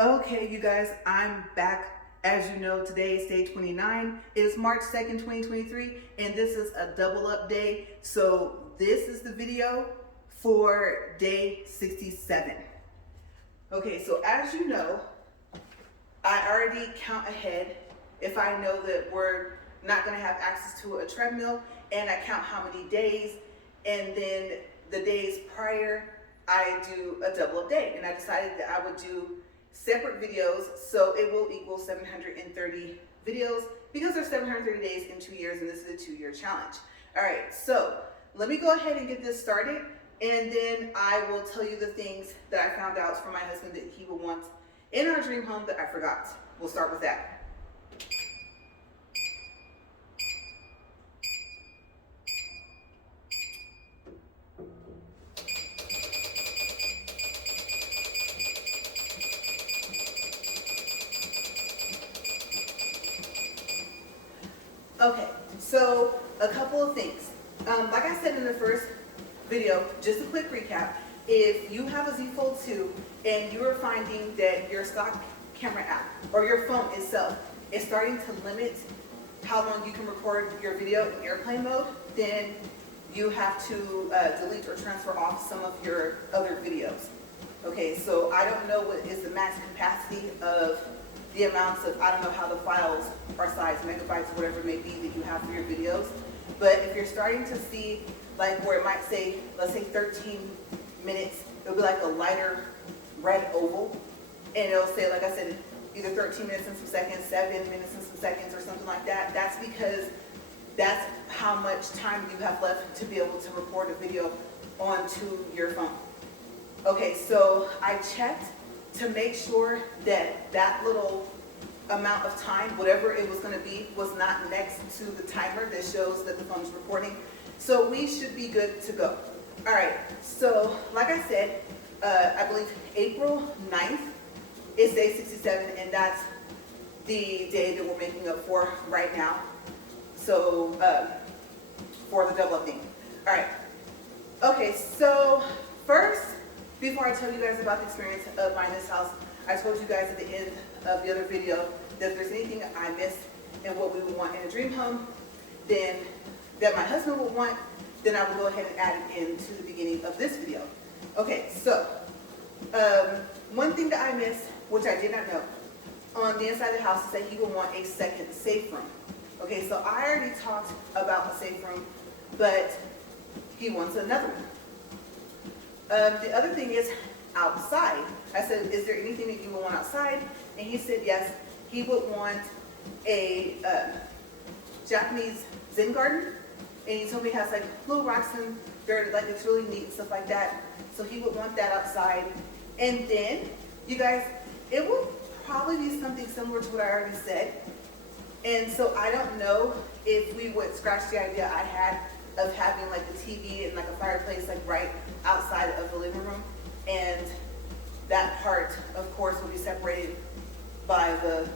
Okay, you guys, I'm back. As you know, today is day 29. It is March 2nd, 2023, and this is a double up day. So this is the video for day 67. Okay, so as you know, I already count ahead if I know that we're not going to have access to a treadmill, and I count how many days, and then the days prior, I do a double up day. And I decided that I would do separate videos, so it will equal 730 videos because there's 730 days in 2 years, and this is a 2-year challenge. All right, so let me go ahead and get this started, and then I will tell you the things that I found out from my husband that he would want in our dream home that I forgot. We'll start with that. Okay, so a couple of things. Like I said in the first video, just a quick recap. If you have a Z Fold 2 and you are finding that your stock camera app or your phone itself is starting to limit how long you can record your video in airplane mode, then you have to delete or transfer off some of your other videos. Okay, so I don't know what is the max capacity of the amounts of, I don't know how the files are sized, megabytes, whatever it may be that you have for your videos. But if you're starting to see like where it might say, let's say 13 minutes, it'll be like a lighter red oval. And it'll say, like I said, either 13 minutes and some seconds, 7 minutes and some seconds or something like that. That's because that's how much time you have left to be able to record a video onto your phone. Okay, so I checked to make sure that that little amount of time, whatever it was going to be, was not next to the timer that shows that the phone's recording. So we should be good to go. All right, so like I said, I believe April 9th is day 67, and that's the day that we're making up for right now. So for the double up thing. All right. Okay, so first, before I tell you guys about the experience of buying this house, I told you guys at the end of the other video that if there's anything I missed in what we would want in a dream home, then that my husband would want, then I will go ahead and add it into the beginning of this video. Okay, so one thing that I missed, which I did not know, on the inside of the house is that he would want a second safe room. Okay, so I already talked about a safe room, but he wants another one. The other thing is outside. I said, is there anything that you would want outside? And he said yes, he would want a Japanese Zen garden. And he told me it has like little rocks in there, like it's really neat and stuff like that. So he would want that outside. And then, you guys, it will probably be something similar to what I already said. And so I don't know if we would scratch the idea I had of having like the TV and like a fireplace like right outside of the living room, and that part of course will be separated by the,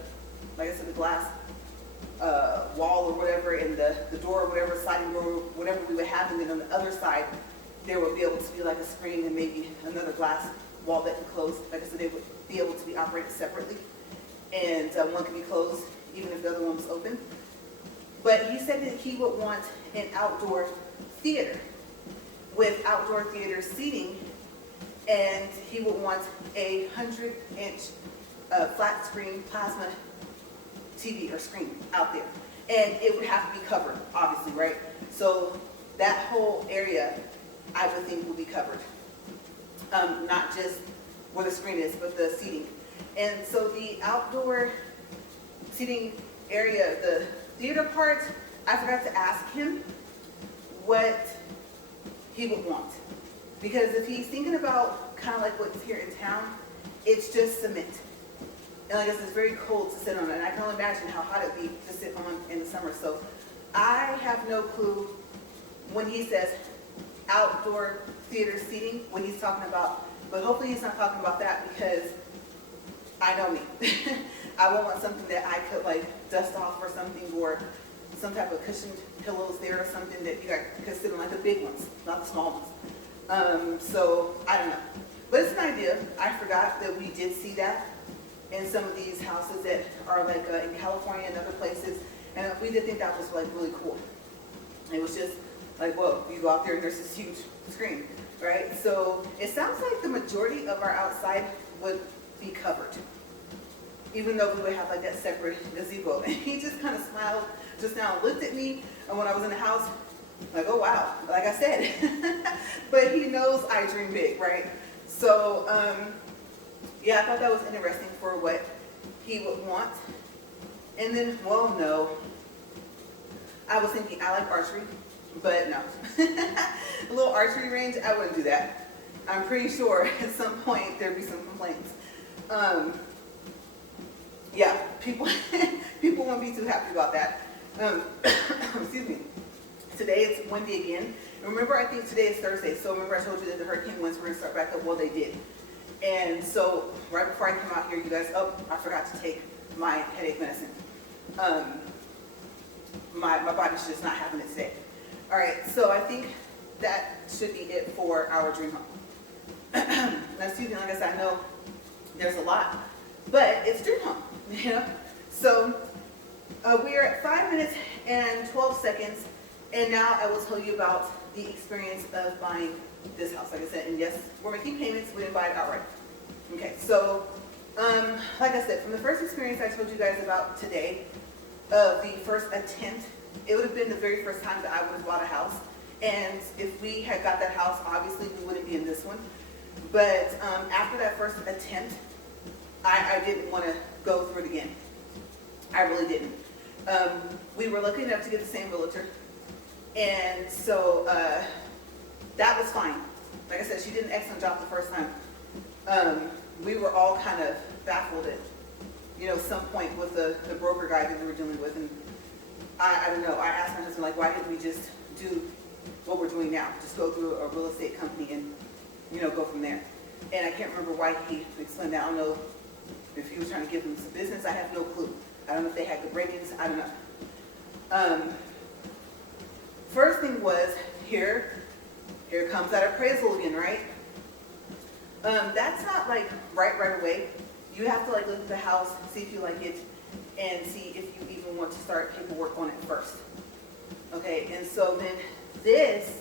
like I said, the glass wall or whatever, and the door or whatever, sliding door, whatever we would have, and then on the other side there would be able to be like a screen and maybe another glass wall that could close. Like I said, they would be able to be operated separately, and one could be closed even if the other one was open. But he said that he would want an outdoor theater with outdoor theater seating, and he would want a 100-inch flat screen plasma TV or screen out there. And it would have to be covered, obviously, right? So that whole area, I would think, will be covered. Not just where the screen is, but the seating. And so the outdoor seating area, the theater part, I forgot to ask him what he would want. Because if he's thinking about kind of like what's here in town, it's just cement. And like I said, it's very cold to sit on, and I can only imagine how hot it'd be to sit on in the summer. So I have no clue when he says outdoor theater seating, what he's talking about. But hopefully he's not talking about that, because I know me. I won't want something that I could like dust off or something, or some type of cushioned pillows there or something that you guys could sit on, like the big ones, not the small ones. So I don't know. But it's an idea. I forgot that we did see that. in some of these houses that are like in California and other places, and we did think that was like really cool. It was just like, whoa, you go out there and there's this huge screen, right? So it sounds like the majority of our outside would be covered, even though we would have like that separate gazebo. And he just kind of smiled just now and looked at me, and when I was in the house, like, oh wow, like I said. But he knows I dream big, right? So yeah, I thought that was interesting for what he would want. And then, well, no, I was thinking I like archery, but no. A little archery range, I wouldn't do that. I'm pretty sure at some point there'd be some complaints. Yeah, people won't be too happy about that. Excuse me. Today it's windy again. And remember, I think today is Thursday, so remember I told you that the hurricane winds were going to start back up? Well, they did. And so right before I came out here, you guys, oh, I forgot to take my headache medicine. My body's just not having it today. All right, so I think that should be it for our dream home. Now, excuse me, like I said, I know there's a lot, but it's dream home, you know? So we are at 5 minutes and 12 seconds, and now I will tell you about the experience of buying this house, like I said. And yes, we're making payments, we didn't buy it outright. Okay, so like I said, from the first experience I told you guys about today, the first attempt, it would have been the very first time that I would have bought a house. And if we had got that house, obviously we wouldn't be in this one. But after that first attempt, I didn't want to go through it again. I really didn't. We were lucky enough to get the same realtor. And so that was fine. Like I said, she did an excellent job the first time. We were all kind of baffled at, you know, some point with the broker guy that we were dealing with. And I don't know, I asked my husband, like, why didn't we just do what we're doing now? Just go through a real estate company and, you know, go from there. And I can't remember why he explained that. I don't know if he was trying to give them some business. I have no clue. I don't know if they had the break-ins. I don't know. First thing was, here comes that appraisal again, right? That's not like right away. You have to like look at the house, see if you like it, and see if you even want to start paperwork on it first. Okay, and so then this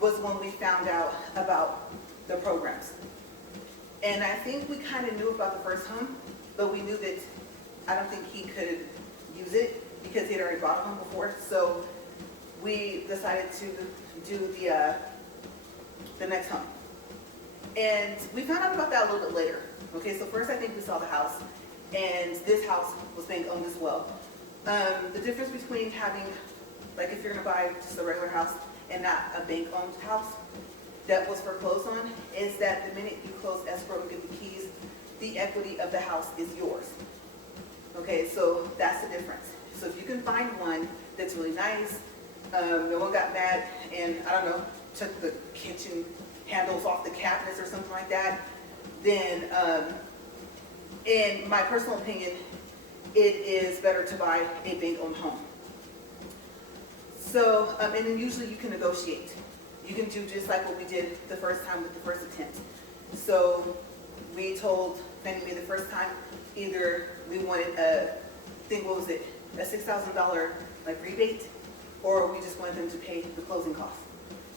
was when we found out about the programs. And I think we kind of knew about the first home, but we knew that I don't think he could use it because he had already bought a home before. So we decided to do the next home. And we found out about that a little bit later. Okay, so first I think we saw the house, and this house was bank owned as well. The difference between having, like if you're gonna buy just a regular house and not a bank owned house that was foreclosed on, is that the minute you close escrow and get the keys, the equity of the house is yours. Okay, so that's the difference. So if you can find one that's really nice, no one got mad and, I don't know, took the kitchen handles off the cabinets or something like that, then in my personal opinion, it is better to buy a bank-owned home. So, and then usually you can negotiate. You can do just like what we did the first time with the first attempt. So we told Fannie Mae the first time, either we wanted a $6,000 like rebate, or we just wanted them to pay the closing costs.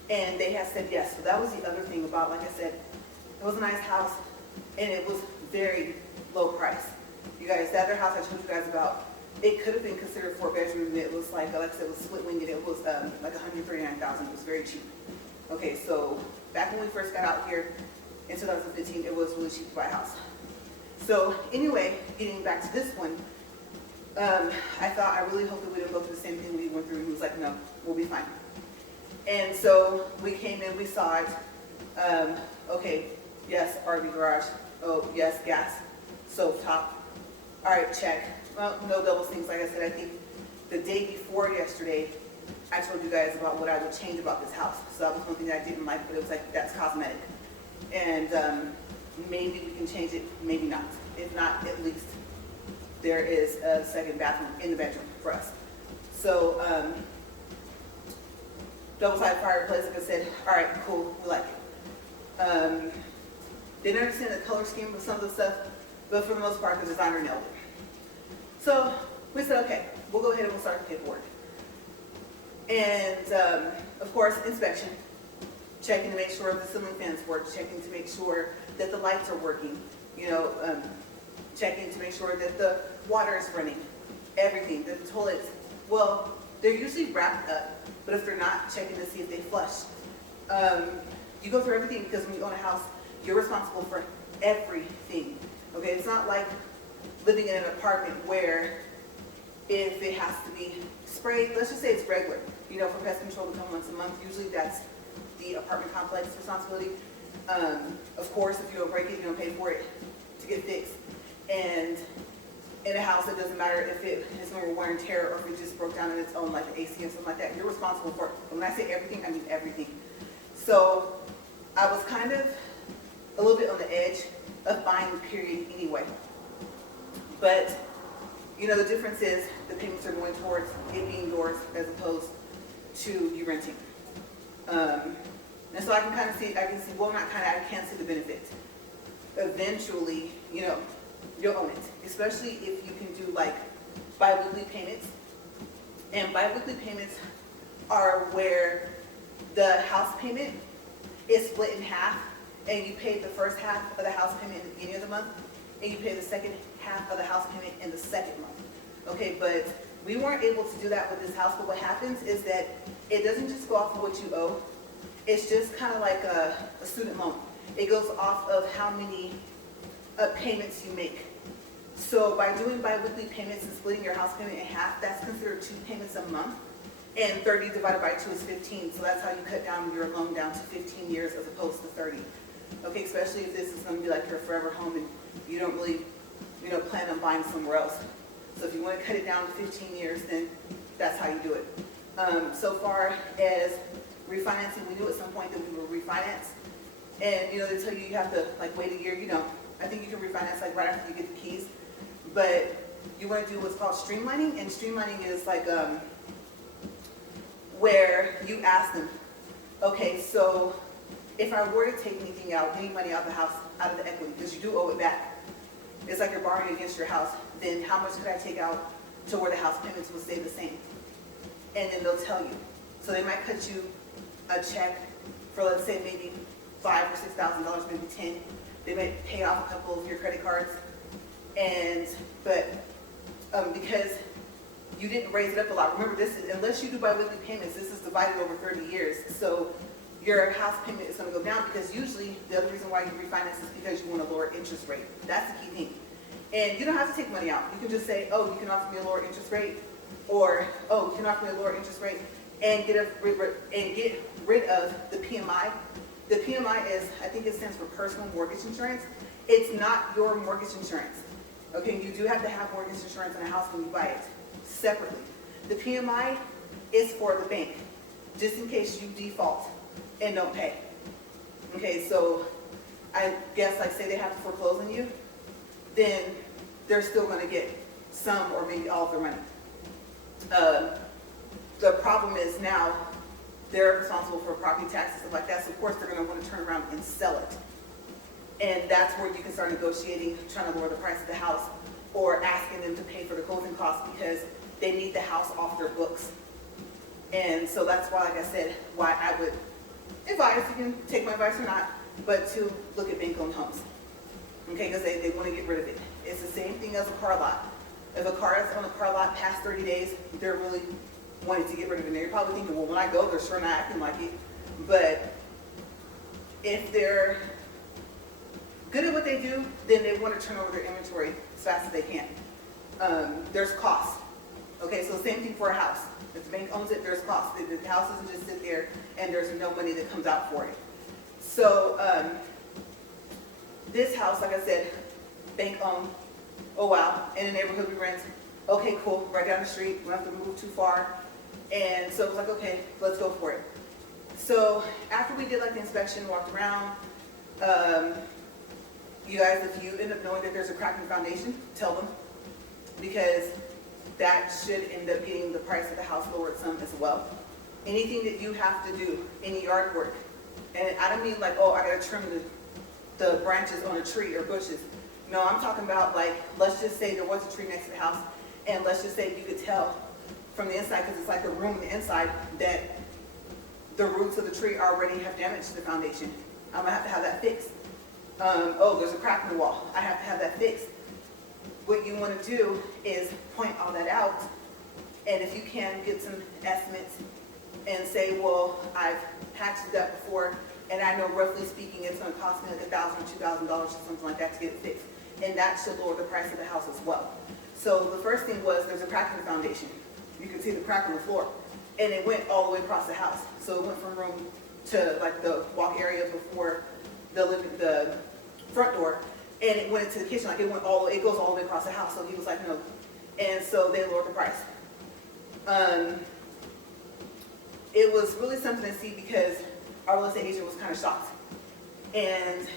And they had said yes. So that was the other thing about, like I said, it was a nice house and it was very low price. You guys, the other house I told you guys about, it could have been considered 4-bedroom. It was like I said, it was split wing, and it was like $139,000. It was very cheap. Okay, so back when we first got out here in 2015, it was really cheap to buy a house. So anyway, getting back to this one, I really hoped that we didn't go through the same thing we went through. He was like, no, we'll be fine. And so we came in, we saw it. Okay, yes, RV garage. Oh, yes, gas, stove top. All right, check. Well, no double sinks. Like I said, I think the day before yesterday, I told you guys about what I would change about this house. So that was one thing that I didn't like, but it was like, that's cosmetic. And maybe we can change it, maybe not. If not, at least there is a second bathroom in the bedroom for us. So double-sided fireplace, like I said, all right, cool, we like it. Didn't understand the color scheme of some of the stuff, but for the most part, the designer nailed it. So we said, okay, we'll go ahead and we'll start the paperwork. And of course, inspection, checking to make sure the ceiling fans work, checking to make sure that the lights are working, checking to make sure that the water is running, everything, the toilets. Well, they're usually wrapped up, but if they're not, checking to see if they flush. You go through everything because when you own a house, you're responsible for everything. Okay, it's not like living in an apartment where if it has to be sprayed, let's just say it's regular, for pest control to come once a month, usually that's the apartment complex responsibility. Of course, if you don't break it, you don't pay for it to get fixed. And in a house, it doesn't matter if it is normal wear and tear or if it just broke down on its own, like the AC or something like that. You're responsible for it. When I say everything, I mean everything. So I was kind of a little bit on the edge of buying the period anyway. But, the difference is the payments are going towards it being yours as opposed to you renting. And so I can kind of see, I can see the benefits. Eventually, you'll own it, especially if you can do like bi-weekly payments. And bi-weekly payments are where the house payment is split in half, and you pay the first half of the house payment in the beginning of the month, and you pay the second half of the house payment in the second month. Okay, but we weren't able to do that with this house, but what happens is that it doesn't just go off of what you owe. It's just kind of like a student loan. It goes off of how many payments you make. So by doing bi-weekly payments and splitting your house payment in half, that's considered 2 payments a month. And 30 divided by 2 is 15. So that's how you cut down your loan down to 15 years as opposed to 30. Okay, especially if this is going to be like your forever home and you don't really, plan on buying somewhere else. So if you want to cut it down to 15 years, then that's how you do it. So far as refinancing, we knew at some point that we would refinance. And, they tell you have to wait a year. I think you can refinance right after you get the keys. But you want to do what's called streamlining. And streamlining is where you ask them, okay, so if I were to take anything out, any money out of the house, out of the equity, because you do owe it back, it's like you're borrowing against your house, then how much could I take out to where the house payments will stay the same? And then they'll tell you. So they might cut you a check for, let's say, maybe $5,000 or $6,000, maybe 10. They might pay off a couple of your credit cards. But because you didn't raise it up a lot, remember this is, unless you do bi-weekly payments, this is divided over 30 years. So your house payment is going to go down because usually the other reason why you refinance is because you want a lower interest rate. That's the key thing. And you don't have to take money out. You can just say, oh, you can offer me a lower interest rate, or, oh, you can offer me a lower interest rate and get rid of the PMI. The PMI is, I think it stands for personal mortgage insurance. It's not your mortgage insurance. Okay, you do have to have mortgage insurance on a house when you buy it separately. The PMI is for the bank, just in case you default and don't pay. Okay, so I guess say they have to foreclose on you, then they're still going to get some or maybe all of their money. The problem is now they're responsible for property taxes and like that, so of course they're going to want to turn around and sell it. And that's where you can start negotiating, trying to lower the price of the house, or asking them to pay for the closing costs because they need the house off their books. And so that's why, like I said, why I would advise, you can take my advice or not, but to look at bank-owned homes. Okay, because they want to get rid of it. It's the same thing as a car lot. If a car is on a car lot past 30 days, they're really wanting to get rid of it. Now you're probably thinking, well, when I go, they're sure not acting like it. But if they're good at what they do, then they want to turn over their inventory as fast as they can. There's cost. Okay, so same thing for a house. If the bank owns it, there's cost. The house doesn't just sit there and there's no money that comes out for it. So this house, like I said, bank owned. Oh wow, in the neighborhood we rent. Okay, cool, right down the street. We don't have to move too far. And so it was like, okay, let's go for it. So after we did the inspection, walked around, you guys, if you end up knowing that there's a crack in the foundation, tell them, because that should end up getting the price of the house lowered some as well. Anything that you have to do, any yard work, and I don't mean oh, I gotta trim the branches on a tree or bushes. No, I'm talking about like, let's just say there was a tree next to the house, and let's just say you could tell from the inside, because it's like a room on the inside, that the roots of the tree already have damaged the foundation. I'm gonna have to have that fixed. Oh, there's a crack in the wall. I have to have that fixed. What you want to do is point all that out, and if you can get some estimates and say, well, I've patched it up before, and I know roughly speaking it's going to cost me like $1,000 or $2,000 or something like that to get it fixed, and that should lower the price of the house as well. So the first thing was there's a crack in the foundation. You can see the crack on the floor, and it went all the way across the house. So it went from room to like the walk area before the front door, and it went into the kitchen. Like it goes all the way across the house. So he was like, no, and so they lowered the price. It was really something to see because our real estate agent was kind of shocked. And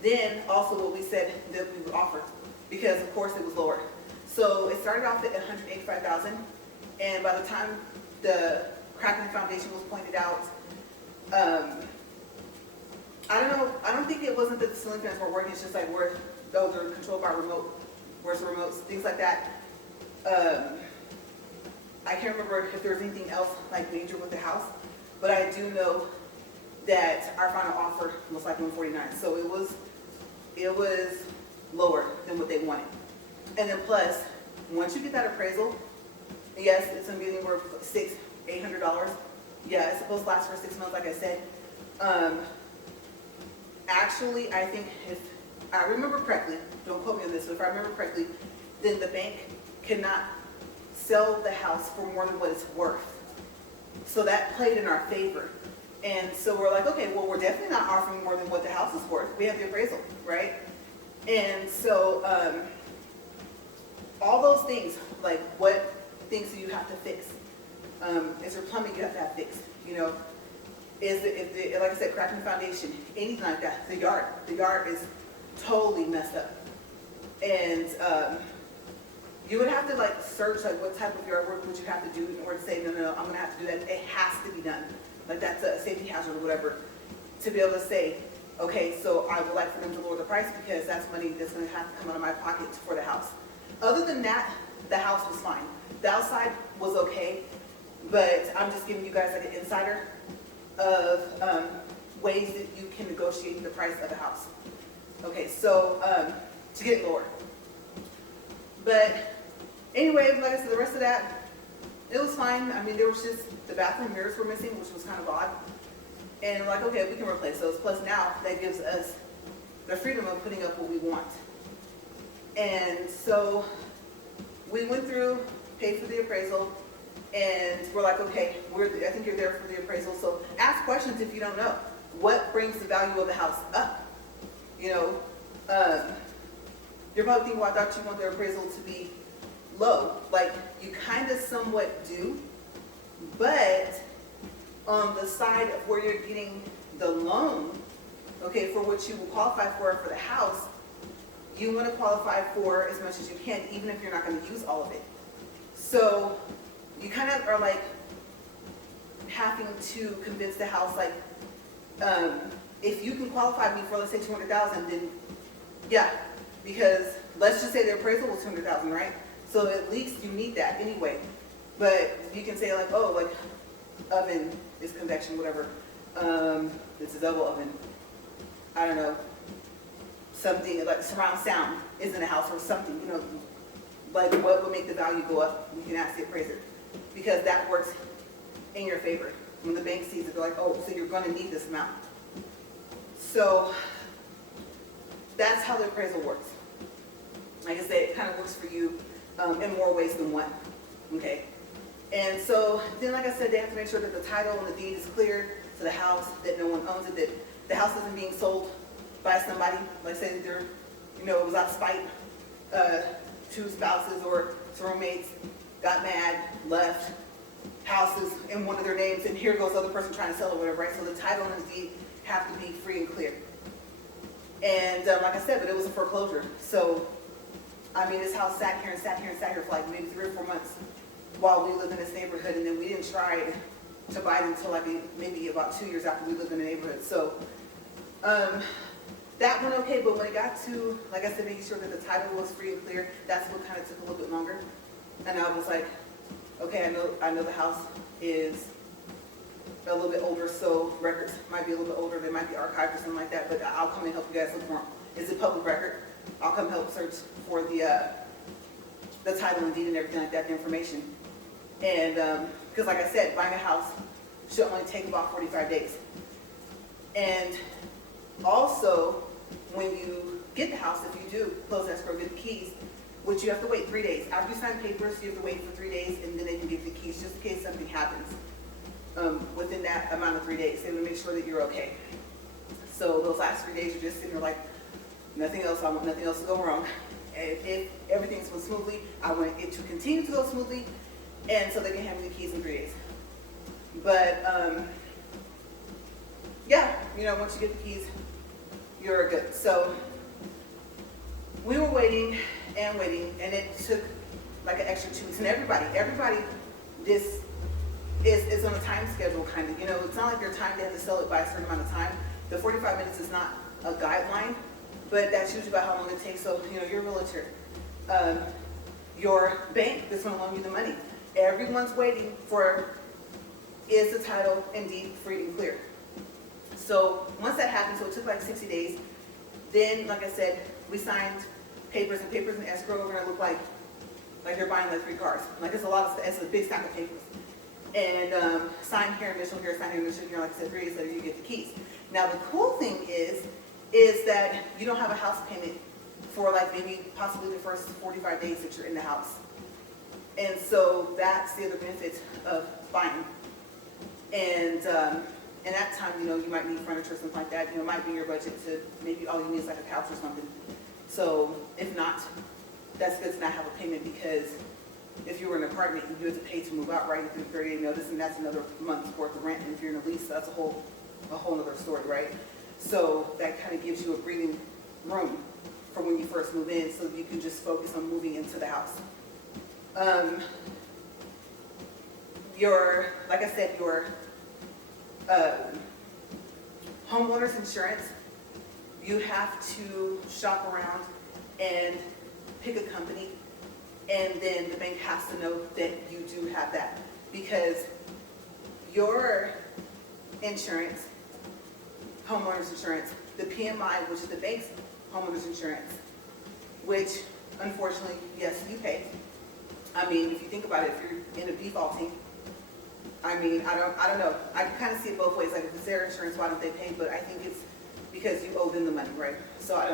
then also what we said that we would offer, because of course it was lower. So it started off at $185,000, and by the time the crack in the foundation was pointed out, I don't think it wasn't that the ceiling fans weren't working. It's just like those are controlled by remote, where's the remotes, things like that. I can't remember if there was anything else like major with the house, but I do know that our final offer was like $149. So it was lower than what they wanted. And then plus, once you get that appraisal, yes, it's gonna be anywhere from $600-800. Yeah, it's supposed to last for 6 months, like I said. Actually, I think if I remember correctly, don't quote me on this, but if I remember correctly, then the bank cannot sell the house for more than what it's worth. So that played in our favor. And so we're like, okay, well, we're definitely not offering more than what the house is worth. We have the appraisal, right? And so all those things, like what things do you have to fix? Is there plumbing you have to have fixed? You know, like I said, cracking the foundation, anything like that. The yard is totally messed up. And you would have to like search like what type of yard work would you have to do in order to say, no, I'm gonna have to do that. It has to be done. Like that's a safety hazard or whatever. To be able to say, okay, so I would like for them to lower the price because that's money that's gonna have to come out of my pocket for the house. Other than that, the house was fine. The outside was okay, but I'm just giving you guys like an insider of ways that you can negotiate the price of the house. Okay, so to get it lower. But anyway, like I said, the rest of that, it was fine. I mean, there was just the bathroom mirrors were missing, which was kind of odd. And we're like, okay, we can replace those. Plus now that gives us the freedom of putting up what we want. And so we went through, paid for the appraisal, and we're like, okay, I think you're there for the appraisal. So ask questions if you don't know. What brings the value of the house up? You know, you're probably thinking, well, I thought you want the appraisal to be low. Like, you kind of somewhat do, but on the side of where you're getting the loan, okay, for what you will qualify for the house, you want to qualify for as much as you can, even if you're not going to use all of it. So you kind of are like having to convince the house, like, if you can qualify me for, let's say, $200,000, then yeah, because let's just say the appraisal was $200,000, right? So at least you need that anyway. But you can say like, oh, like oven is convection, whatever. It's a double oven. I don't know. Something like surround sound is in a house or something, you know, like what would make the value go up? We can ask the appraiser because that works in your favor. When the bank sees it, they're like, oh, so you're going to need this amount. So that's how the appraisal works. Like I said, it kind of works for you in more ways than one. Okay. And so then, like I said, they have to make sure that the title and the deed is clear to the house, that no one owns it, that the house isn't being sold by somebody. Like say they're, you know, it was out of spite. Two spouses or two roommates got mad, left, houses in one of their names, and here goes the other person trying to sell it, whatever, right? So the title and the deed have to be free and clear. And like I said, but it was a foreclosure. So, I mean, this house sat here and sat here and sat here for like maybe 3 or 4 months while we lived in this neighborhood, and then we didn't try to buy it until like maybe about 2 years after we lived in the neighborhood. So, that went okay, but when it got to, like I said, making sure that the title was free and clear, that's what kind of took a little bit longer. And I was like, okay, I know the house is a little bit older, so records might be a little bit older, they might be archived or something like that, but I'll come and help you guys look for them. It's a public record. I'll come help search for the title and deed and everything like that, the information. And because like I said, buying a house should only take about 45 days. And also, when you get the house, if you do close escrow, get the keys, which you have to wait 3 days. After you sign papers, you have to wait for 3 days, and then they can give you the keys just in case something happens within that amount of 3 days. They will make sure that you're okay. So those last 3 days, you're just sitting there like, nothing else, I want nothing else to go wrong. And if everything's going smoothly, I want it to continue to go smoothly, and so they can hand me the keys in 3 days. But yeah, you know, once you get the keys, you're good. So we were waiting and waiting, and it took like an extra 2 weeks. And everybody, this is on a time schedule kind of. You know, it's not like they're timed, they have to sell it by a certain amount of time. The 45 minutes is not a guideline, but that's usually about how long it takes. So, you know, your realtor, your bank that's going to loan you the money, everyone's waiting for, is the title indeed free and clear? So once that happened, so it took like 60 days, then, like I said, we signed papers, and papers in escrow are going to look like you're buying like 3 cars. Like it's a lot of, it's a big stack of papers. And sign here, initial here, sign here, initial here, like I said, 3 days later you get the keys. Now the cool thing is that you don't have a house payment for like maybe possibly the first 45 days that you're in the house. And so that's the other benefit of buying. And in that time, you know, you might need furniture or something like that. You know, it might be in your budget to maybe all you need is like a couch or something. So if not, that's good to not have a payment, because if you were in an apartment, you have to pay to move out right through 30-day notice, and that's another month's worth of rent. And if you're in a lease, that's a whole other story, right? So that kind of gives you a breathing room for when you first move in, so you can just focus on moving into the house. Like I said, your homeowner's insurance, you have to shop around and pick a company, and then the bank has to know that you do have that, because your insurance, homeowner's insurance, the PMI, which is the bank's homeowner's insurance, which unfortunately, yes, you pay. I mean, if you think about it, if you're in a defaulting, I mean, I don't know. I can kind of see it both ways. Like if it's their insurance, why don't they pay? But I think it's because you owe them the money, right? So I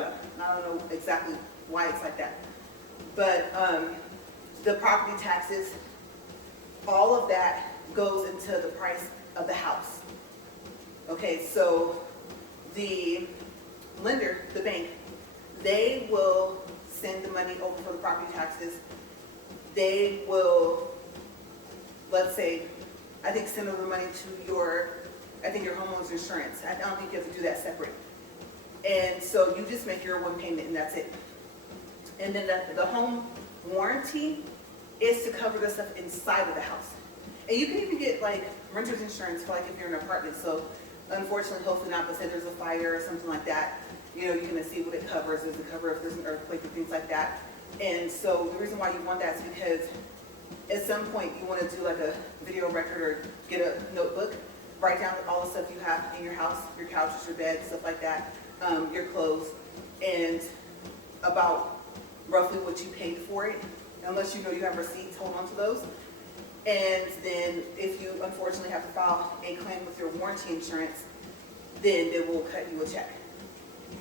don't know exactly why it's like that. But the property taxes, all of that goes into the price of the house. Okay, so the lender, the bank, they will send the money over for the property taxes. They will, let's say, I think send over money to your homeowner's insurance. I don't think you have to do that separate. And so you just make your one payment and that's it. And then the home warranty is to cover the stuff inside of the house. And you can even get like renter's insurance for like if you're in an apartment. So unfortunately, hopefully not, but say there's a fire or something like that, you know, you can see what it covers. Does it cover if there's an earthquake and things like that? And so the reason why you want that is because at some point you want to do like a video record or get a notebook, write down all the stuff you have in your house, your couches, your bed, stuff like that, your clothes, and about roughly what you paid for it. Unless you know you have receipts, hold on to those. And then if you unfortunately have to file a claim with your warranty insurance, then they will cut you a check.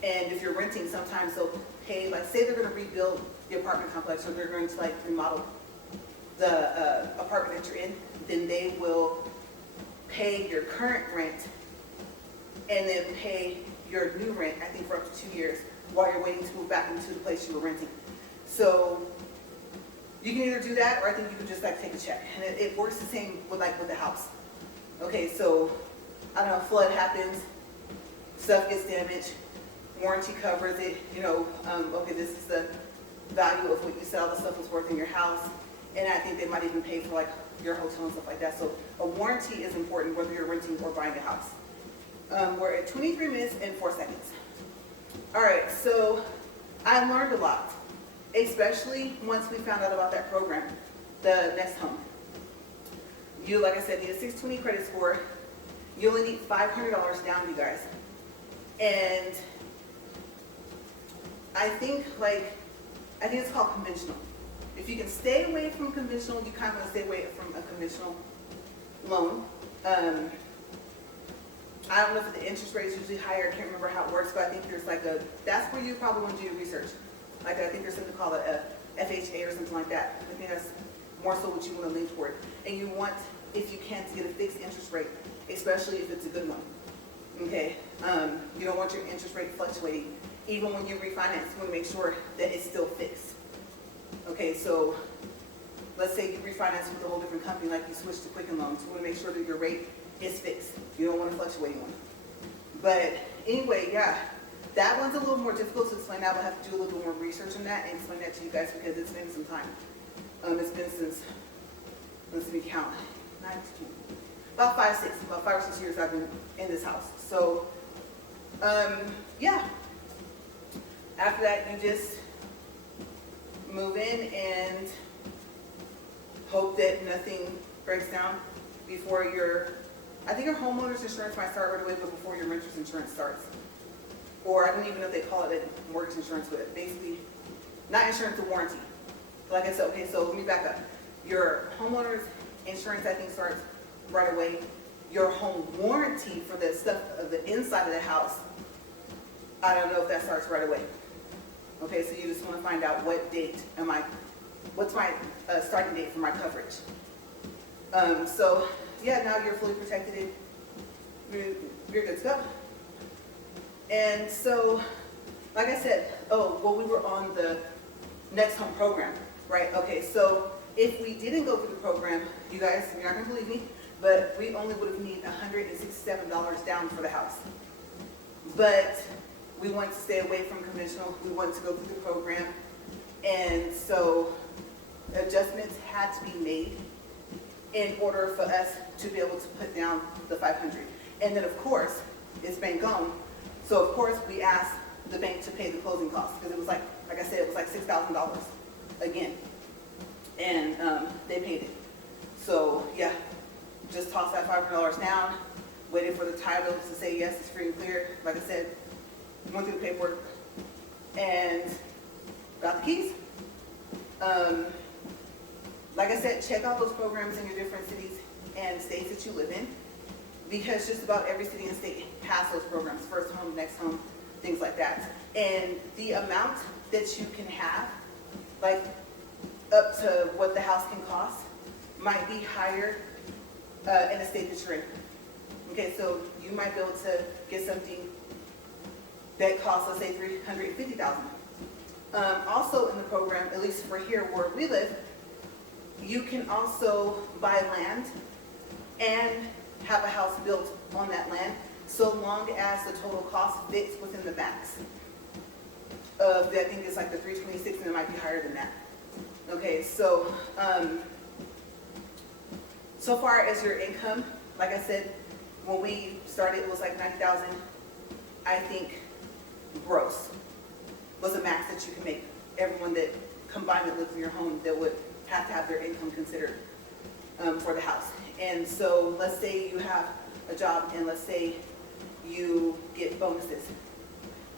And if you're renting, sometimes they'll pay, like say they're going to rebuild the apartment complex, or they're going to like remodel the apartment that you're in, then they will pay your current rent and then pay your new rent, I think for up to 2 years, while you're waiting to move back into the place you were renting. So you can either do that, or I think you can just like take a check. And it works the same with like with the house. Okay, so I don't know, flood happens, stuff gets damaged, warranty covers it, you know, okay, this is the value of what you said all the stuff was worth in your house. And I think they might even pay for like your hotel and stuff like that. So a warranty is important whether you're renting or buying a house. We're at 23 minutes and 4 seconds. All All right, so I learned a lot, especially once we found out about that program, the Next Home. You, like I said, need a 620 credit score. You only need $500 down, you guys. And I think it's called conventional. If you can stay away from conventional, you kind of want to stay away from a conventional loan. I don't know if the interest rate is usually higher. I can't remember how it works, but I think there's that's where you probably want to do your research. I think there's something called a FHA or something like that. I think that's more so what you want to lean toward. And you want, if you can, to get a fixed interest rate, especially if it's a good one. Okay? You don't want your interest rate fluctuating. Even when you refinance, you want to make sure that it's still fixed. Okay, so let's say you refinance with a whole different company, like you switch to Quicken Loans. You want to make sure that your rate is fixed. You don't want a fluctuating one. But anyway, yeah, that one's a little more difficult to explain. I will have to do a little bit more research on that and explain that to you guys because it's been some time. It's been since, let's me count, about 5 or 6 years I've been in this house. So, yeah. After that, you just move in and hope that nothing breaks down before I think your homeowner's insurance might start right away, but before your renter's insurance starts. Or I don't even know if they call it mortgage insurance, but basically, not insurance, a warranty. Like I said, okay, so let me back up. Your homeowner's insurance, I think, starts right away. Your home warranty for the stuff of the inside of the house, I don't know if that starts right away. Okay, so you just want to find out what date what's my starting date for my coverage. So, yeah, now you're fully protected. You're good to go. And so, like I said, we were on the Next Home program, right? Okay, so if we didn't go through the program, you guys, you're not going to believe me, but we only would have needed $167 down for the house. But we wanted to stay away from conventional. We wanted to go through the program. And so adjustments had to be made in order for us to be able to put down the $500. And then, of course, it's bank owned. So, of course, we asked the bank to pay the closing costs because it was like I said, it was like $6,000 again. And they paid it. So, yeah, just tossed that $500 down, waited for the title to say yes, it's free and clear. Like I said, went through the paperwork and got the keys. Like I said, check out those programs in your different cities and states that you live in, because just about every city and state has those programs, first home, next home, things like that. And the amount that you can have, like up to what the house can cost, might be higher in the state that you're in. Okay, so you might be able to get something that costs, let's say, $350,000. Also in the program, at least for here where we live, you can also buy land and have a house built on that land, so long as the total cost fits within the max of, I think it's like the 326, and it might be higher than that. Okay, so so far as your income, like I said, when we started, it was like $90,000. I think gross was a max that you can make. Everyone that combined that lives in your home that would have to have their income considered for the house. And so let's say you have a job and let's say you get bonuses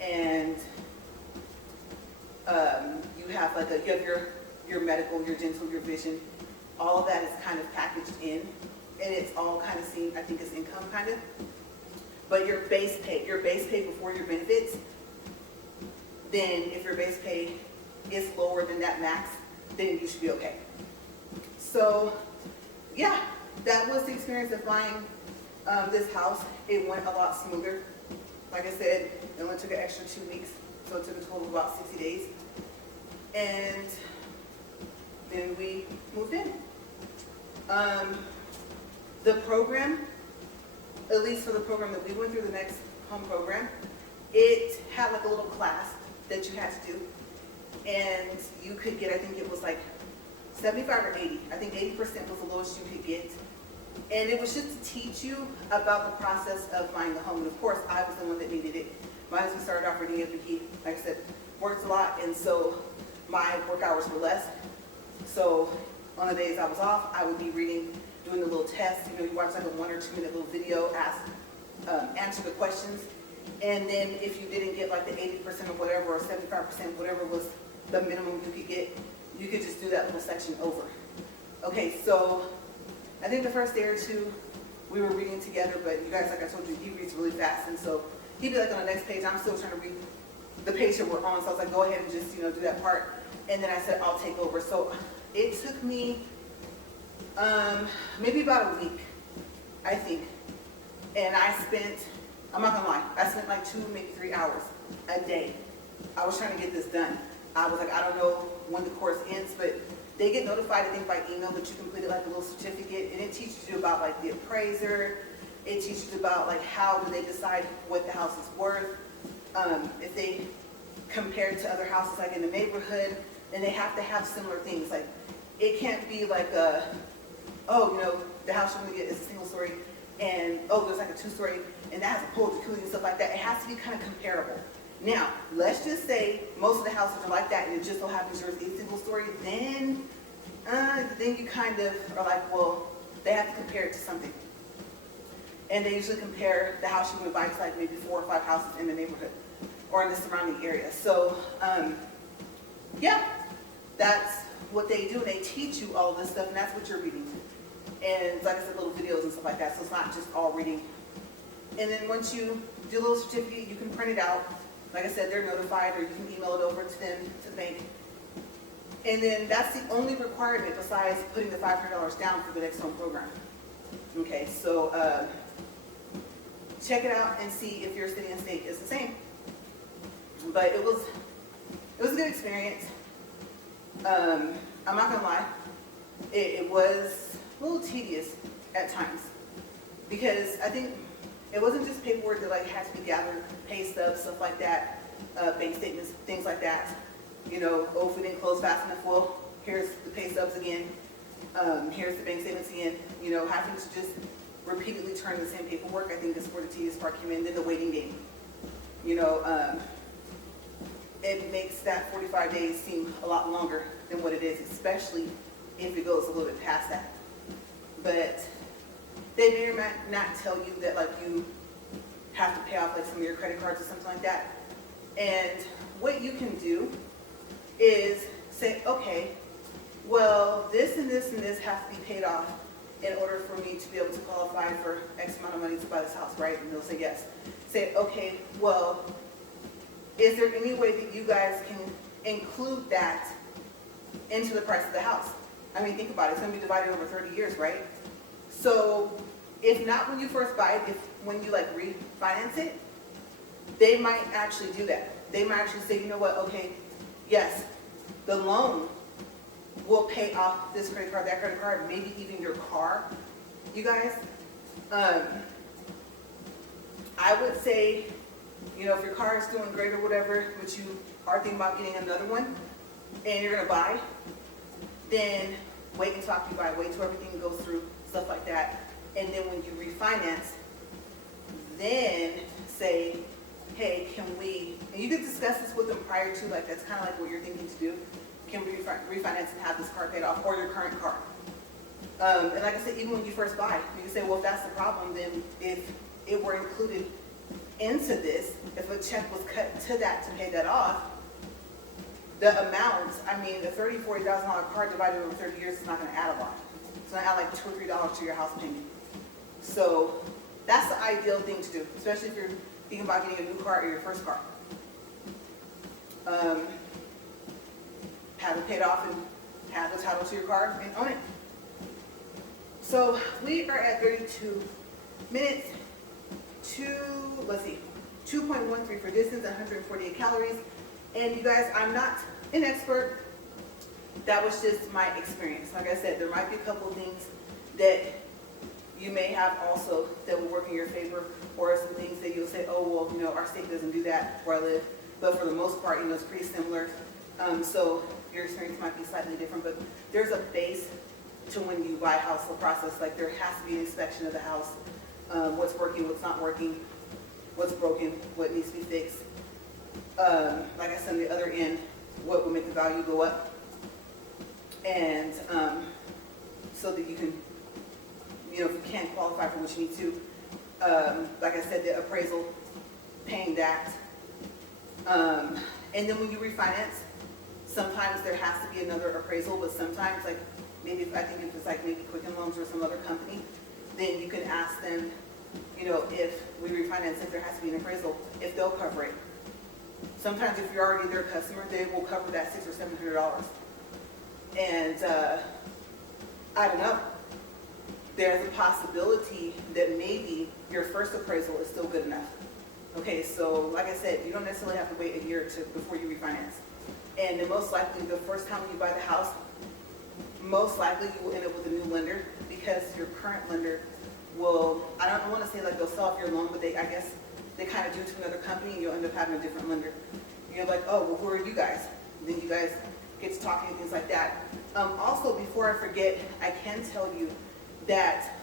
and you have your medical, your dental, your vision, all of that is kind of packaged in, and it's all kind of seen, I think, as income kind of. But your base pay before your benefits, then if your base pay is lower than that max, then you should be okay. So, yeah, that was the experience of buying this house. It went a lot smoother. Like I said, it only took an extra 2 weeks, so it took a total of about 60 days. And then we moved in. The program, at least for the program that we went through, the Next Home program, it had like a little class that you had to do. And you could get, I think it was like 75 or 80. I think 80% was the lowest you could get. And it was just to teach you about the process of buying a home. And of course, I was the one that needed it my husband started off reading it, and he, like I said, works a lot, and so my work hours were less. So on the days I was off, I would be reading, doing the little tests. You watch like a 1 or 2 minute little video, answer the questions, and then if you didn't get like the 80% or whatever, or 75%, whatever was the minimum you could get, you could just do that little section over. Okay, so I think the first day or two we were reading together, but you guys, like I told you, he reads really fast, and so he'd be like on the next page. I'm still trying to read the page that we're on, so I was like, go ahead and just do that part. And then I said, I'll take over. So it took me maybe about a week, I think. And I spent, I'm not gonna lie, I spent like 2, maybe 3 hours a day. I was trying to get this done. I was like, I don't know when the course ends, but they get notified, I think, by email that you completed like a little certificate, and it teaches you about like the appraiser. It teaches you about like how do they decide what the house is worth, if they compare it to other houses like in the neighborhood, and they have to have similar things. Like it can't be like the house you're gonna get is a single story, and there's like a 2-story, and that has a pool, jacuzzi, and stuff like that. It has to be kind of comparable. Now, let's just say most of the houses are like that, and it just so happens yours is single story, then you kind of are like, well, they have to compare it to something. And they usually compare the house you would buy to like maybe 4 or 5 houses in the neighborhood or in the surrounding area. So, yeah, that's what they do. And they teach you all this stuff, and that's what you're reading. And like I said, little videos and stuff like that, so it's not just all reading. And then once you do a little certificate, you can print it out. Like I said, they're notified, or you can email it over to them to the bank. And then that's the only requirement besides putting the $500 down for the Next Home program. Okay, so check it out and see if your city and state is the same. But it was a good experience. I'm not gonna lie, it was a little tedious at times, because I think it wasn't just paperwork that like had to be gathered, pay stubs, stuff like that, bank statements, things like that. If we didn't close fast enough, well, here's the pay stubs again. Here's the bank statements again. Having to just repeatedly turn the same paperwork, I think is where the tedious part came in. Then the waiting game. It makes that 45 days seem a lot longer than what it is, especially if it goes a little bit past that. But they may or may not tell you that like you have to pay off like some of your credit cards or something like that. And what you can do is say, okay, well, this and this and this have to be paid off in order for me to be able to qualify for X amount of money to buy this house, right? And they'll say yes. Say, okay, well, is there any way that you guys can include that into the price of the house? I mean, think about it. It's going to be divided over 30 years, right? So if not when you first buy it, if when you like refinance it, they might actually do that. They might actually say, you know what, okay, yes, the loan will pay off this credit card, that credit card, maybe even your car, you guys. I would say, if your car is doing great or whatever, but you are thinking about getting another one, and you're gonna buy, then wait until after you buy, wait till everything goes through, stuff like that. And then when you refinance, then say, hey, can we, and you can discuss this with them prior to, like that's kind of like what you're thinking to do. Can we refinance and have this car paid off, or your current car? And like I said, even when you first buy, you can say, well, if that's the problem, then if it were included into this, if a check was cut to that to pay that off, the amount, I mean, the $30,000, $40,000 car divided over 30 years is not going to add a lot. It's going to add like $2 or $3 to your house payment. So that's the ideal thing to do, especially if you're thinking about getting a new car or your first car. Have it paid off and have the title to your car and own it. So we are at 32 minutes. 2.13 for distance, 148 calories. And you guys, I'm not an expert. That was just my experience. Like I said, there might be a couple of things that you may have also that will work in your favor, or some things that you'll say, oh, well, our state doesn't do that where I live. But for the most part, it's pretty similar. So your experience might be slightly different, but there's a base to when you buy a house, the process. Like there has to be an inspection of the house, what's working, what's not working. what's broken, what needs to be fixed. Like I said, on the other end, what will make the value go up. And so that you can, if you can't qualify for what you need to, like I said, the appraisal, paying that. And then when you refinance, sometimes there has to be another appraisal, but sometimes, like maybe I think if it's like maybe Quicken Loans or some other company, then you can ask them, if we refinance, if there has to be an appraisal, if they'll cover it. Sometimes if you're already their customer, they will cover that $600 or $700. And I don't know. There's a possibility that maybe your first appraisal is still good enough. Okay, so like I said, you don't necessarily have to wait a year before you refinance. And then most likely, the first time you buy the house, most likely you will end up with a new lender because your current lender will, I don't want to say like they'll sell off your loan, but I guess they kind of do to another company and you'll end up having a different lender. You're like, oh, well, who are you guys? Then you guys get to talking and things like that. Also, before I forget, I can tell you that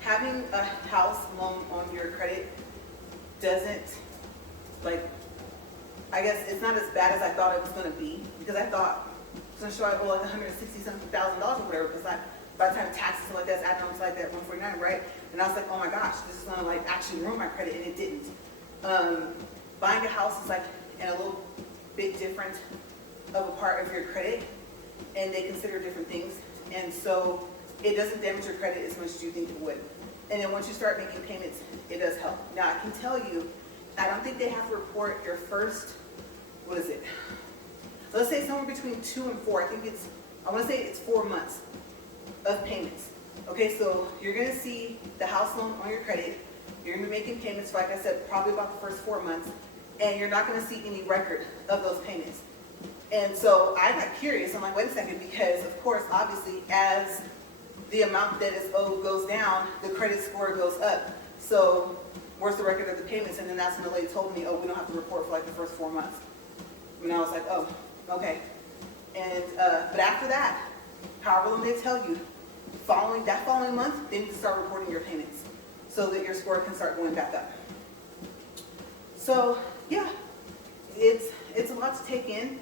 having a house loan on your credit doesn't, I guess it's not as bad as I thought it was going to be, because I thought it's going to show I owe like $160-something thousand or whatever, because by the time taxes and like that's added on to like that 149, right? And I was like, oh my gosh, this is going to actually ruin my credit, and it didn't. Buying a house is in a little bit different of a part of your credit, and they consider different things, and so it doesn't damage your credit as much as you think it would. And then once you start making payments, it does help. Now, I can tell you, I don't think they have to report your first, what is it? Let's say somewhere between 2 and 4. I want to say it's 4 months of payments. Okay, so you're going to see the house loan on your credit. You're going to be making payments, like I said, probably about the first 4 months. And you're not going to see any record of those payments. And so I got curious. I'm like, wait a second, because of course, obviously, as the amount that is owed goes down, the credit score goes up. So where's the record of the payments? And then that's when the lady told me, oh, we don't have to report for the first 4 months. And I was like, oh, okay. And but after that, however long they tell you, following month, they need to start reporting your payments so that your score can start going back up. So yeah, it's a lot to take in,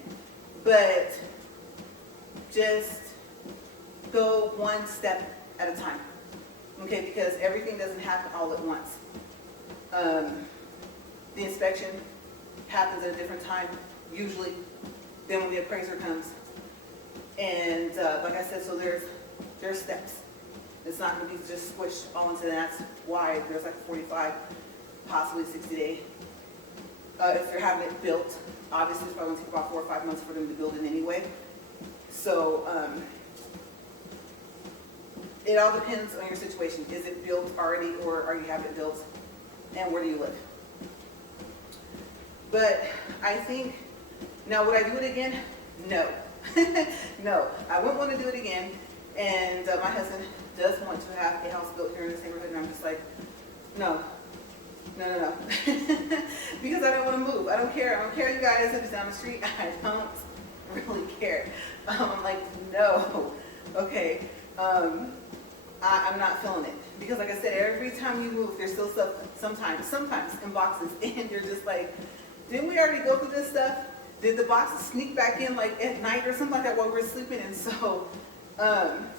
but just go one step at a time, okay? Because everything doesn't happen all at once. The inspection happens at a different time, usually, than when the appraiser comes. And like I said, so there's steps. It's not going to be just squished all into that. That's why there's 45, possibly 60 day. If they're having it built, obviously it's probably going to take about 4 or 5 months for them to build it anyway. So it all depends on your situation. Is it built already, or are you having it built? And where do you live? But I think, now would I do it again? No. No, I wouldn't want to do it again. And my husband does want to have a house built here in this neighborhood, and I'm just like, no. Because I don't want to move. I don't care. I don't care, you guys, if it's down the street. I don't really care. I'm like, no. Okay. I'm not feeling it. Because like I said, every time you move, there's still stuff sometimes in boxes, and you're just like, didn't we already go through this stuff? Did the boxes sneak back in at night or something like that while we were sleeping? And so, and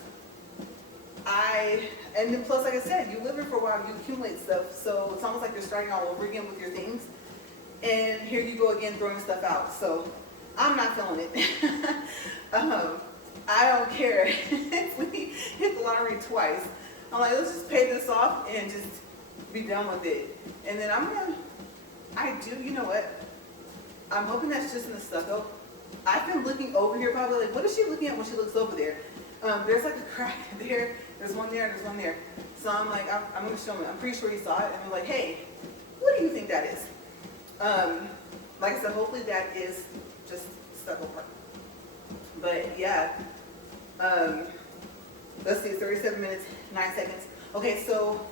then plus, like I said, you live here for a while, you accumulate stuff, so it's almost like you're starting all over again with your things. And here you go again throwing stuff out. So I'm not feeling it. I don't care if we hit the lottery twice. I'm like, let's just pay this off and just be done with it. And then you know what? I'm hoping that's just in the stucco. I've been looking over here, probably what is she looking at when she looks over there? There's a crack there, there's one there, and there's one there. So I'm like, I'm going to show him. I'm pretty sure he saw it, and I'm like, hey, what do you think that is? Like I said, hopefully that is just stucco part. But yeah, let's see, 37 minutes, 9 seconds. Okay, so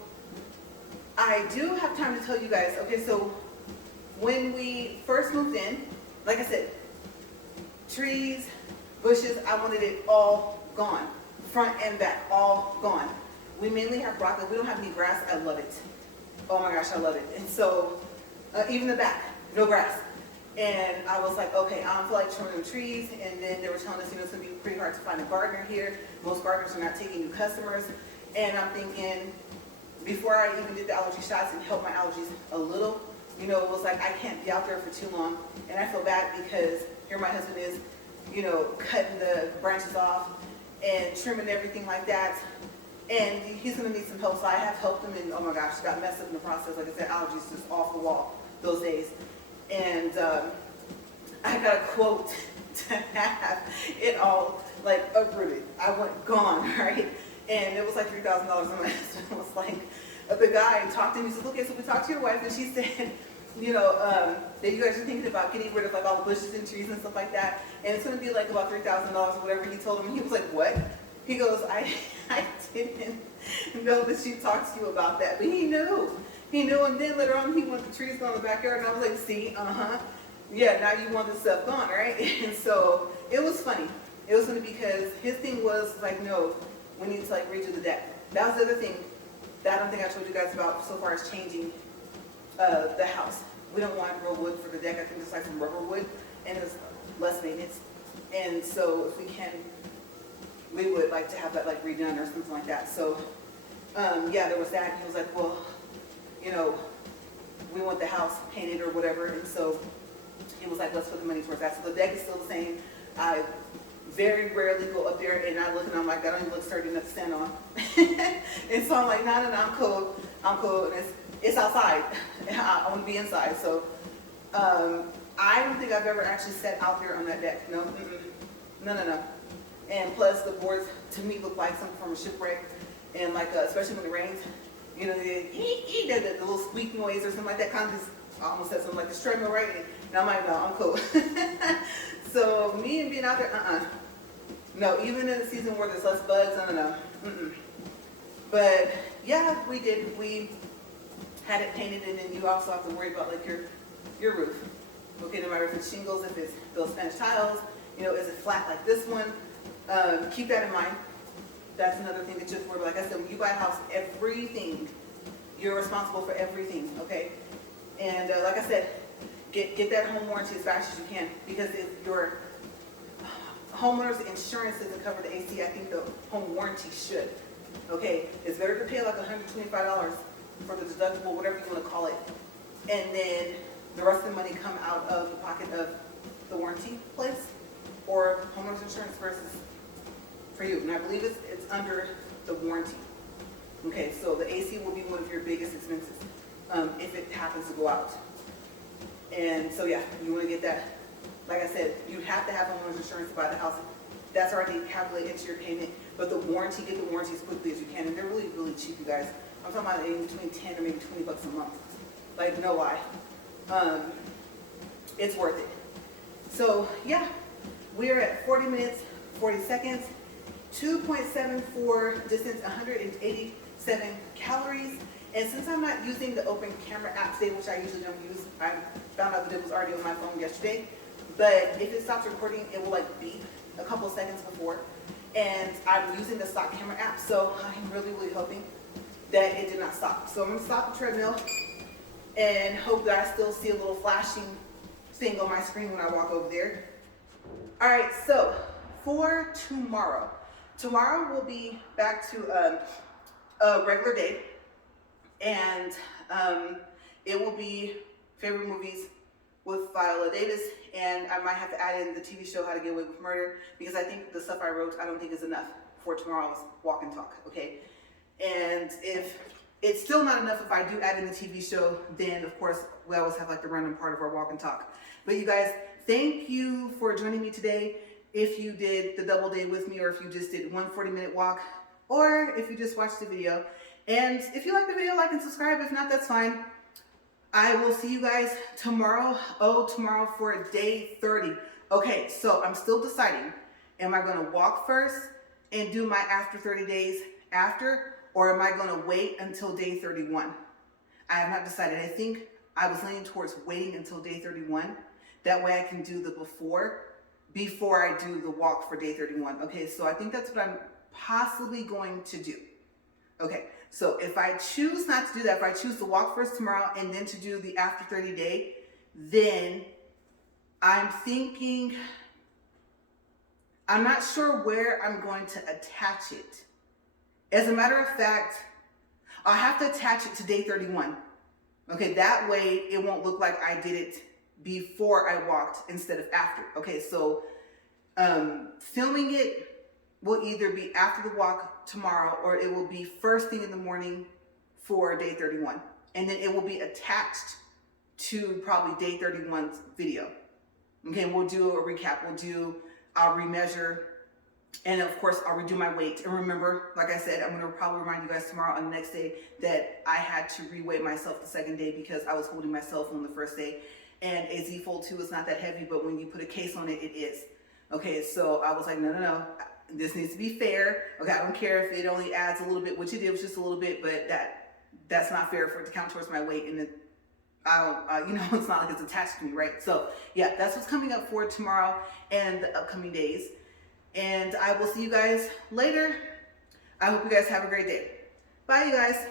I do have time to tell you guys. Okay, so when we first moved in, like I said, trees, bushes, I wanted it all gone. Front and back, all gone. We mainly have broccoli. We don't have any grass. I love it. Oh my gosh, I love it. And so, even the back, no grass. And I was like, okay, I don't feel like trimming the trees. And then they were telling us, it's gonna be pretty hard to find a gardener here. Most gardeners are not taking new customers. And I'm thinking, before I even did the allergy shots and helped my allergies a little, it was like, I can't be out there for too long. And I feel bad because here my husband is, cutting the branches off and trimming everything like that. And he's gonna need some help, so I have helped him, and oh my gosh, got messed up in the process. Like I said, allergies just off the wall those days. And I got a quote to have it all like uprooted. I went gone, right? And it was like $3,000, and my husband was like, the guy talked to me, he said, okay, so we talked to your wife, and she said, that you guys are thinking about getting rid of like all the bushes and trees and stuff like that, and it's gonna be like about $3,000 or whatever. He told him, and he was like, what? He goes, I didn't know that she talked to you about that, but he knew, and then later on he wanted the trees gone in the backyard, and I was like, see, yeah, now you want the stuff gone, right? And so it was funny. It was funny because his thing was like, no, we need to like redo the deck. That was the other thing that I don't think I told you guys about so far as changing the house. We don't want real wood for the deck. I think it's like some rubber wood, and it's less maintenance. And so if we can, we would like to have that like redone or something like that. So yeah, there was that. He was like, well, we want the house painted or whatever. And so he was like, let's put the money towards that. So the deck is still the same. I very rarely go up there and I look and I'm like, that don't even look sturdy enough to stand on. And so I'm like, no, I'm cool. I'm cool. And it's outside. I want to be inside. So I don't think I've ever actually sat out there on that deck. No, no. And plus the boards to me look like something from a shipwreck. And like, especially when it rains, the little squeak noise or something like that. Kind of just, I almost said something like the treadmill, right? And I'm like, no, I'm cool. So me and being out there, no, even in the season where there's less bugs, no. But yeah, we did. We had it painted, and then you also have to worry about like your roof. Okay, no matter if it's shingles, if it's those Spanish tiles, is it flat like this one? Keep that in mind. That's another thing that you have to worry about. Like I said, when you buy a house, everything, you're responsible for everything, okay? And like I said, get that home warranty as fast as you can, because if your homeowner's insurance doesn't cover the AC, I think the home warranty should. Okay, it's better to pay like $125 for the deductible, whatever you want to call it, and then the rest of the money come out of the pocket of the warranty place or homeowner's insurance versus for you. And I believe it's under the warranty. Okay, so the AC will be one of your biggest expenses if it happens to go out. And so yeah, you want to get that. Like I said, you have to have homeowner's insurance to buy the house. That's already calculated into your payment. But the warranty, get the warranty as quickly as you can. And they're really, really cheap, you guys. I'm talking about in between 10 or maybe $20 a month. Like, no lie. It's worth it. So yeah, we are at 40 minutes, 40 seconds, 2.74 distance, 187 calories. And since I'm not using the open camera app today, which I usually don't use, I found out that it was already on my phone yesterday. But if it stops recording, it will like beep a couple of seconds before. And I'm using the stock camera app, so I'm really, really hoping that it did not stop. So I'm gonna stop the treadmill and hope that I still see a little flashing thing on my screen when I walk over there. All right, so for tomorrow we'll be back to a regular day, and it will be favorite movies with Viola Davis, and I might have to add in the TV show How to Get Away with Murder, because I think the stuff I wrote, I don't think is enough for tomorrow's walk and talk, okay? And if it's still not enough if I do add in the TV show, then of course we always have like the random part of our walk and talk. But you guys, thank you for joining me today. If you did the double day with me, or if you just did one 40-minute walk, or if you just watched the video. And if you like the video, like and subscribe. If not, that's fine. I will see you guys tomorrow. Tomorrow for day 30. Okay, so I'm still deciding. Am I going to walk first and do my after 30 days after, or am I going to wait until day 31? I have not decided. I think I was leaning towards waiting until day 31. That way I can do the before I do the walk for day 31. Okay, so I think that's what I'm possibly going to do. Okay, So if I choose not to do that, if I choose to walk first tomorrow and then to do the after 30 day, then I'm thinking, I'm not sure where I'm going to attach it. As a matter of fact, I'll have to attach it to day 31. Okay, that way it won't look like I did it before I walked instead of after. Okay, so filming it will either be after the walk tomorrow or it will be first thing in the morning for day 31. And then it will be attached to probably day 31's video. Okay, we'll do a recap. I'll remeasure. And of course, I'll redo my weight. And remember, like I said, I'm going to probably remind you guys tomorrow on the next day that I had to re-weigh myself the second day because I was holding myself on the first day. And a Z Fold 2 is not that heavy, but when you put a case on it, it is. Okay, so I was like, no. This needs to be fair. Okay, I don't care if it only adds a little bit, which it did, was just a little bit, but that's not fair for it to count towards my weight. And then it's not like it's attached to me, right? So yeah, that's what's coming up for tomorrow and the upcoming days. And I will see you guys later. I hope you guys have a great day. Bye, you guys.